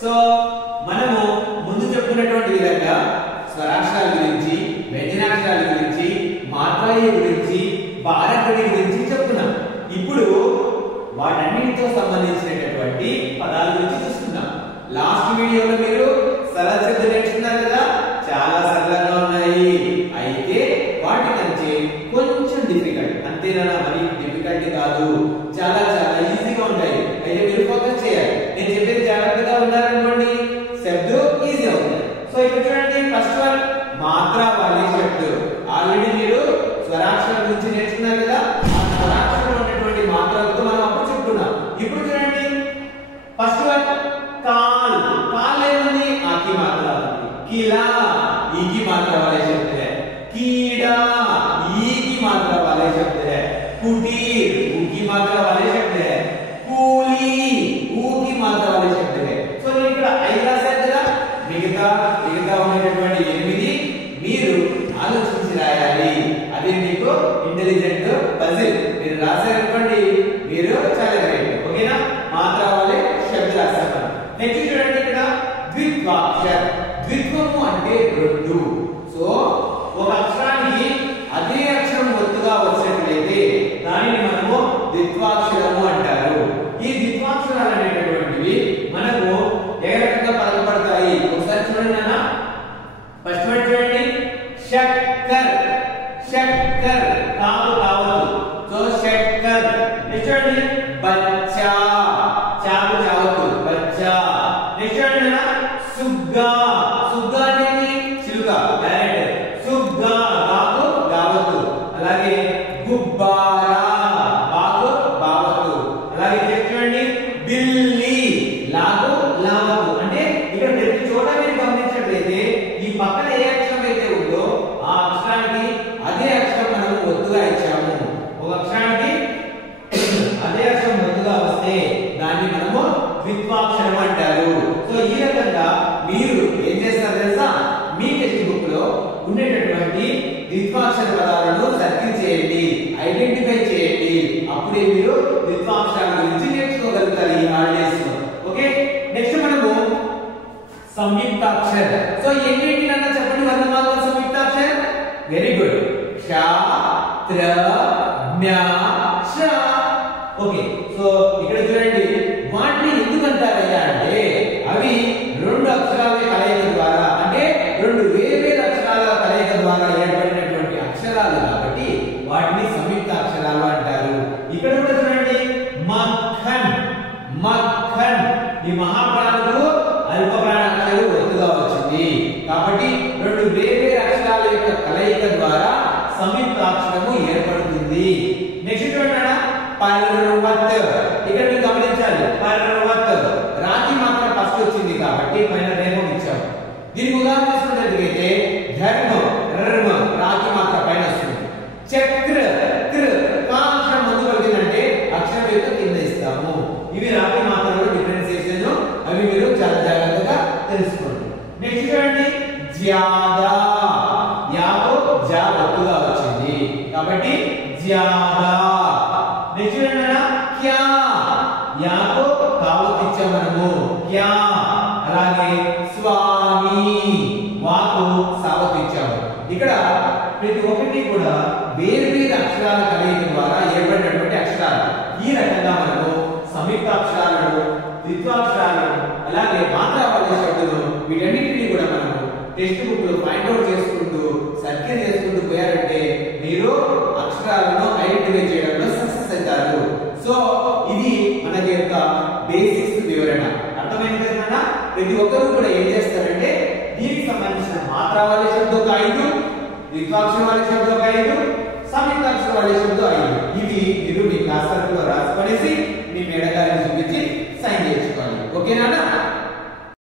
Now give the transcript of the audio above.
So మనము ముందు చెప్పుకున్నటువంటి విధంగా స్వరాక్షరాల గురించి, వ్యంజనాక్షరాల గురించి, మాత్రాల గురించి, భారతుడి గురించి చెప్పుకున్నాం. ఇప్పుడు వాటన్నిటితో సంబంధించినటువంటి పదాల గురించి చూసుకుందాం. లాస్ట్ వీడియోలో మీరు సరళ శబ్దం నేర్చుకున్నారు కదా, చాలా సరళంగా ఉన్నాయి. అయితే వాటికంటే కొంచెం డిఫికల్ట్, అంతేనా? మరి డిఫికల్ట్ కాదు, చాలా చాలా ఈజీగా ఉంటాయి. అయితే మీరు ఫోకస్ చేయాలి. నేను చెప్పేది జాగ్రత్తగా ఉన్నారనుకోండి, శబ్దం ఈజీ అవుతుంది. సో ఇక్కడ చూడండి, ఫస్ట్ వన్ మాత్రా వాలే శబ్దం. ఆల్రెడీ మీరు స్వరాక్షరాల గురించి నేర్చుకున్నారు కదా, ఆ స్వరాక్షరంలో ఉన్నటువంటి మాత్రలతో మనం అప్పుడు చెప్పుకున్నాం. ఇప్పుడు చూడండి, ఫస్ట్ వన్ काल, काल ఏముంది? ఆ కి మాత్ర ఉంది. किला ई की मात्रा वाले शब्द है. कीड़ा ई की मात्रा वाले शब्द है. कुटीर उ की मात्रा वाले शब्द है. कूली उ की मात्रा वाले शब्द है. సో నేను ఇక్కడ 5 రాశాను కదా, మిగతా ఉన్నటువంటి 8 మీరు ఆలోచించి రాయాలి. అదే మీకు ఇంటెలిజెంట్ పజిల్. మీరు రాశారనుకోండి, మీరు చాలా గ్రేట్. ఓకేనా? మాత్రా వాలే శబ్ద రాశారు. నెక్స్ట్ చూడండి, ఇక్కడ ద్విత్వాక్షర. ద్విత్వము అంటే రెండు. సో ఒక అక్షరానికి అదే అక్షరం ఒత్తుగా వచ్చినట్లయితే దానిని మనము ద్విత్వాక్షరము అంటారు. ఈ ద్విత్వాక్షరాలు అనేటటువంటివి మనకు ఏ రకంగా పలకబడతాయి ఒకసారి చూడండి నాన్న. ఫస్ట్ వన్ చూడండి, షక్కర్. షక్కర్ కాదు కావద్దు. సో షక్కర్. నెక్స్ట్ చూడండి, బచ్చా. చావు చావద్దు, బచ్చా. నెక్స్ట్ చూడండి, సుగ్గా. సుగ్గా అనేది చిలుక, ప్యారెట్. సుగ్గా కాదు కావద్దు. అలాగే గుబ్బారా, బాగు బావద్దు. అలాగే నెక్స్ట్ చూడండి, బిల్లి. లాగు లావద్దు. అంటే ఇక్కడ ప్రతి చోట మీరు గమనించినట్లయితే ఈ పక్కన ఏ అక్షరం అయితే ఉందో ఆ అక్షరానికి అదే అక్షరం మనం ఒత్తుగా ఇచ్చాము. ఒక అక్షరానికి అదే అక్షరం ఒత్తుగా వస్తే దాన్ని మనము ద్విత్వాక్షరం అంటారు. సో ఈ రకంగా మీరు ఏం చేస్తారు తెలుసా? మీ టెక్స్ట్ బుక్ లో ఉండేటటువంటి ద్విత్వాక్షర పదాలను సర్కిల్ చేయండి, ఐడెంటిఫై చేయండి. అప్పుడే మీరు ద్విత్వాక్షరాల గురించి నేర్చుకోగలుగుతారు ఈ హాలిడేస్ లో. ఓకే, నెక్స్ట్ మనము సంయుక్తాక్షర. సో ఏంటి నాన్న చెప్పండి, వర్ణమాల సంయుక్తాక్షర. Very good. క్ష, త్ర, జ్ఞ, శ్ర. ఓకే, సో ఇక్కడ చూడండి, వాటిని ఎందుకు అంటారయ్యా అంటే అవి రెండు అక్షరాల కలయిక ద్వారా, అంటే రెండు వేర్వేరు అక్షరాల కలయిక ద్వారా ఏర్పడినటువంటి అక్షరాలు కాబట్టి వాటిని సంయుక్త అక్షరాలు అంటారు. ఇక్కడ కూడా చూడండి, మక్కన్. మక్కన్ ఈ మహాప్రాణులు అల్ప ప్రాణాక్షరం ఒత్తుగా వచ్చింది కాబట్టి రెండు వేర్వేరు అక్షరాల యొక్క కలయిక ద్వారా సంయుక్త అక్షరము ఏర్పడుతుంది. నెక్స్ట్ చూడండి, పర్వత్. ఇక్కడ మీరు గమనించాలి, పర్వత్ రాతి మాత్రం ఫస్ట్ వచ్చింది కాబట్టి పైన రేమం ఇచ్చాము. దీనికి ఉదాహరణ తీసుకున్నట్లయితే ధర్మం, రర్మం రాతి మాత్రం పైన వస్తుంది. చక్ర, త్ర అక్షరం ముందు వచ్చిందంటే అక్షరం యొక్క కింద ఇస్తాము. ఇవి రాతి మాత్రంలో డిఫరెన్సియేషన్, అవి మీరు చాలా జాగ్రత్తగా తెలుసుకోండి. నెక్స్ట్ చూడండి, జ్యాదా. యాతో జా ఒత్తుగా వచ్చింది కాబట్టి జ్యాదా. నెక్స్ట్ చూడండి, క్యా. యాతో కావత్ ఇచ్చాము మనము, క్యా. అలాగే స్వామి, వాకు సావత్ ఇచ్చాము. ఇక్కడ ప్రతి ఒక్కటి కూడా వేర్వేరు అక్షరాల కలయిక ద్వారా ఏర్పడినటువంటి అక్షరాలు. ఈ రకంగా మనము సంయుక్త అక్షరాలను, ద్విత్వాక్షరాలను, అలాగే మాత్రా వాలే శబ్దాలను వీటన్నిటిని కూడా మనము టెక్స్ట్ బుక్ లో ఫైండ్ అవుట్ చేసుకుంటూ సర్కిల్ చేసుకుంటూ పోయారంటే మీరు అక్షరాలను ఐడెంటిఫై చేయడంలో సక్సెస్ అవుతారు. సో ఇది మనకి యొక్క బేసిక్స్ వివరణ. అర్థమైంది కదా? ప్రతి ఒక్కరు కూడా ఏం చేస్తారంటే దీనికి సంబంధించిన మాత్రా వాలే శబ్దం ఒక 5, ద్విత్వాక్షర వాలే శబ్దం ఒక 5, సంయుక్తాక్షర వాలే శబ్దం 5. ఇవి మీరు మీ క్లాస్ వర్క్ లో రాసుకొనేసి మీ మేడగారికి చూపించి సైన్ చేయించుకోవాలి. ఓకేనా?